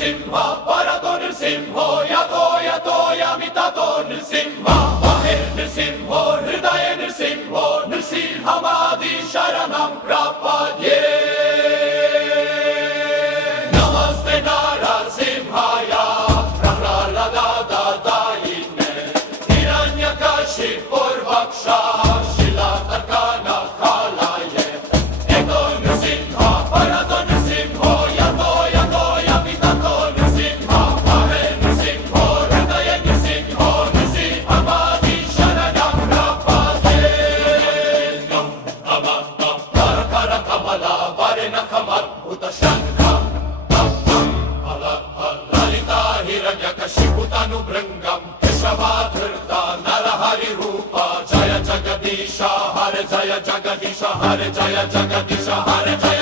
ನೃಸಿಂಹ ಪರದೋ ನೃಸಿಂಹೋ ಯತೋ ಯತೋ ಯಮಿತತೋ ನೃಸಿಂಹ ಮಹೇ ನೃಸಿಂಹೋ ಹೃದಯ ನೃಸಿಂಹೋ ನೃಸಿಂಹಮಾದಿ ಶರಣಂ ಪ್ರಪದ್ಯೆ ನಮಸ್ತೆ ನರಸಿಂಹಾಯ ಪ್ರಹ್ಲಾದಾದಾಯಿನೇ ಹಿರಣ್ಯಕಶಿಪುರ್ವಕ್ಷ ಶಿಲಾತರ್ಕನ ಕಾಲಾಯೇ ಏಕೋ ನೃಸಿಂಹ ಪರದೋ ನೃಸಿಂಹೋ ಯತೋ ಯತೋ ಯಮಿತತೋ ನೃಸಿಂಹ ಮಹೇ ನೃಸಿಂಹೋ ಹೃದಯ ನೃಸಿಂಹೋ ನೃಸಿಂಹಮಾದಿ ಶರಣಂ ಪ್ರಪದ್ಯೆ ನಂ ನಮ ಕರ ಕರ ಕಮಲ ವರೆನ ಕಮದ್ಭುತ ಶಂಖ ಲಲಿತಾ ಹಿರಣ್ಯಕಶಿಪುತನು ಭೃಂಗಂ ಕೇಶವಾಧೃತ ನರಹರಿ ರೂಪ ಜಯ ಜಗದೀಶ ಹರ ಜಯ ಜಗದೀಶ ಹರ ಜಯ ಜಗದೀಶ ಹರ ಜಯ